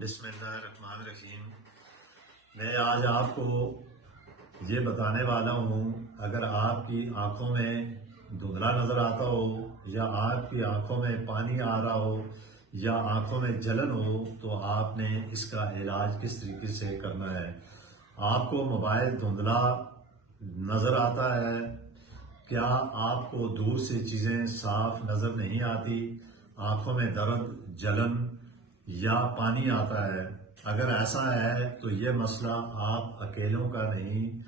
بسم اللہ الرحمن الرحیم۔ میں آج آپ کو یہ بتانے والا ہوں، اگر آپ کی آنکھوں میں دھندلا نظر آتا ہو یا آپ کی آنکھوں میں پانی آ رہا ہو یا آنکھوں میں جلن ہو تو آپ نے اس کا علاج کس طریقے سے کرنا ہے۔ آپ کو موبائل دھندلا نظر آتا ہے، کیا آپ کو دور سے چیزیں صاف نظر نہیں آتی، آنکھوں میں درد، جلن یا پانی آتا ہے؟ اگر ایسا ہے تو یہ مسئلہ آپ اکیلوں کا نہیں،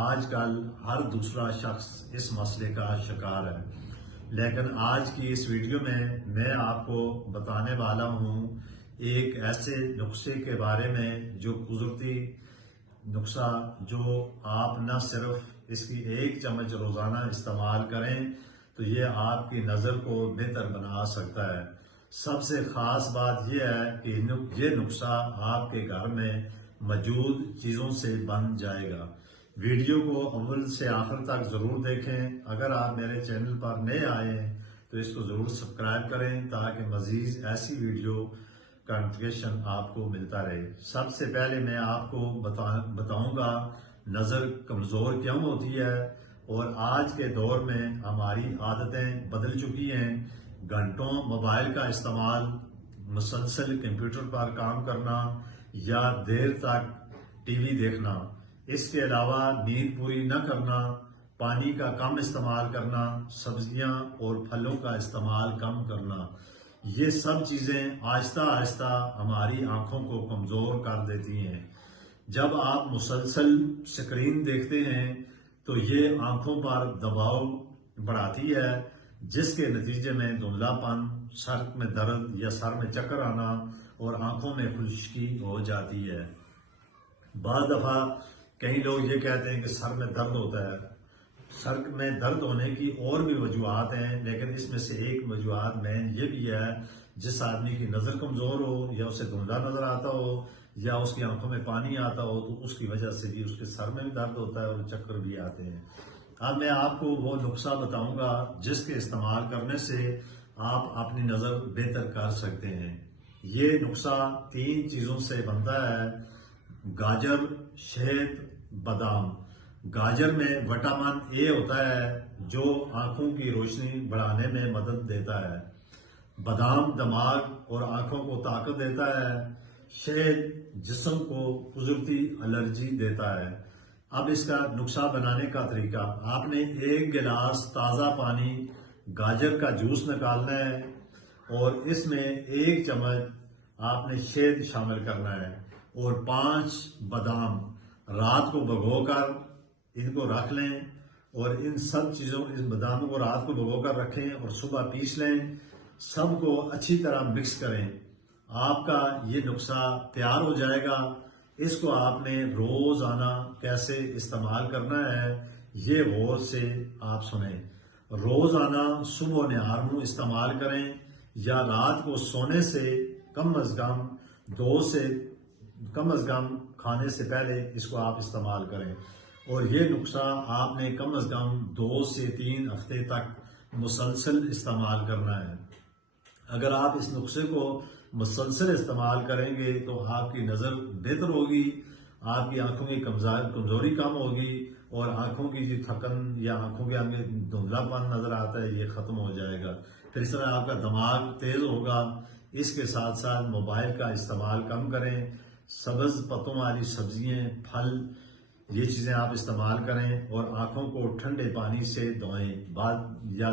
آج کل ہر دوسرا شخص اس مسئلے کا شکار ہے۔ لیکن آج کی اس ویڈیو میں آپ کو بتانے والا ہوں ایک ایسے نسخے کے بارے میں جو قدرتی نسخہ، جو آپ نہ صرف اس کی 1 چمچ روزانہ استعمال کریں تو یہ آپ کی نظر کو بہتر بنا سکتا ہے۔ سب سے خاص بات یہ ہے کہ یہ نسخہ آپ کے گھر میں موجود چیزوں سے بن جائے گا۔ ویڈیو کو اول سے آخر تک ضرور دیکھیں۔ اگر آپ میرے چینل پر نئے آئے ہیں تو اس کو ضرور سبسکرائب کریں تاکہ مزید ایسی ویڈیو کا نوٹیفیکیشن آپ کو ملتا رہے۔ سب سے پہلے میں آپ کو بتاؤں گا نظر کمزور کیوں ہوتی ہے، اور آج کے دور میں ہماری عادتیں بدل چکی ہیں۔ گھنٹوں موبائل کا استعمال، مسلسل کمپیوٹر پر کام کرنا یا دیر تک ٹی وی دیکھنا، اس کے علاوہ نیند پوری نہ کرنا، پانی کا کم استعمال کرنا، سبزیاں اور پھلوں کا استعمال کم کرنا، یہ سب چیزیں آہستہ آہستہ ہماری آنکھوں کو کمزور کر دیتی ہیں۔ جب آپ مسلسل سکرین دیکھتے ہیں تو یہ آنکھوں پر دباؤ بڑھاتی ہے، جس کے نتیجے میں دھندلا پن، سر میں درد یا سر میں چکر آنا اور آنکھوں میں خشکی ہو جاتی ہے۔ بعض دفعہ کئی لوگ یہ کہتے ہیں کہ سر میں درد ہوتا ہے۔ سر میں درد ہونے کی اور بھی وجوہات ہیں، لیکن اس میں سے ایک وجوہات میں یہ بھی ہے، جس آدمی کی نظر کمزور ہو یا اسے دھندلا نظر آتا ہو یا اس کی آنکھوں میں پانی آتا ہو تو اس کی وجہ سے بھی اس کے سر میں بھی درد ہوتا ہے اور چکر بھی آتے ہیں۔ اب میں آپ کو وہ نسخہ بتاؤں گا جس کے استعمال کرنے سے آپ اپنی نظر بہتر کر سکتے ہیں۔ یہ نسخہ 3 چیزوں سے بنتا ہے: گاجر، شہد، بادام۔ گاجر میں وٹامن اے ہوتا ہے جو آنکھوں کی روشنی بڑھانے میں مدد دیتا ہے۔ بادام دماغ اور آنکھوں کو طاقت دیتا ہے۔ شہد جسم کو قدرتی الرجی دیتا ہے۔ اب اس کا نسخہ بنانے کا طریقہ: آپ نے 1 گلاس تازہ پانی، گاجر کا جوس نکالنا ہے اور اس میں 1 چمچ آپ نے شہد شامل کرنا ہے اور 5 بادام رات کو بھگو کر ان کو رکھ لیں، اور ان باداموں کو رات کو بھگو کر رکھیں اور صبح پیس لیں۔ سب کو اچھی طرح مکس کریں۔ آپ کا یہ نسخہ تیار ہو جائے گا۔ اس کو آپ نے روزانہ کیسے استعمال کرنا ہے یہ غور سے آپ سنیں۔ روزانہ صبح و نہار منہ استعمال کریں یا رات کو سونے سے کم از کم کھانے سے پہلے اس کو آپ استعمال کریں، اور یہ نسخہ آپ نے کم از کم 2 سے 3 ہفتے تک مسلسل استعمال کرنا ہے۔ اگر آپ اس نسخے کو مسلسل استعمال کریں گے تو آپ کی نظر بہتر ہوگی، آپ کی آنکھوں کی کمزوری کم ہوگی، اور آنکھوں کی جو تھکن یا آنکھوں کے آگے دھندلا پن نظر آتا ہے یہ ختم ہو جائے گا۔ پھر اس طرح آپ کا دماغ تیز ہوگا۔ اس کے ساتھ ساتھ موبائل کا استعمال کم کریں، سبز پتوں والی سبزیاں، پھل، یہ چیزیں آپ استعمال کریں، اور آنکھوں کو ٹھنڈے پانی سے دھوئیں یا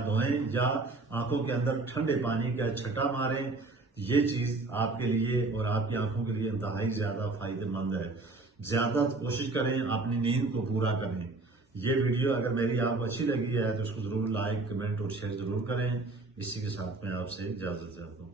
آنکھوں کے اندر ٹھنڈے پانی کا چھٹا ماریں۔ یہ چیز آپ کے لیے اور آپ کی آنکھوں کے لیے انتہائی زیادہ فائدہ مند ہے۔ زیادہ کوشش کریں اپنی نیند کو پورا کریں۔ یہ ویڈیو اگر میری آپ کو اچھی لگی ہے تو اس کو ضرور لائک، کمنٹ اور شیئر ضرور کریں۔ اسی کے ساتھ میں آپ سے اجازت چاہتا ہوں۔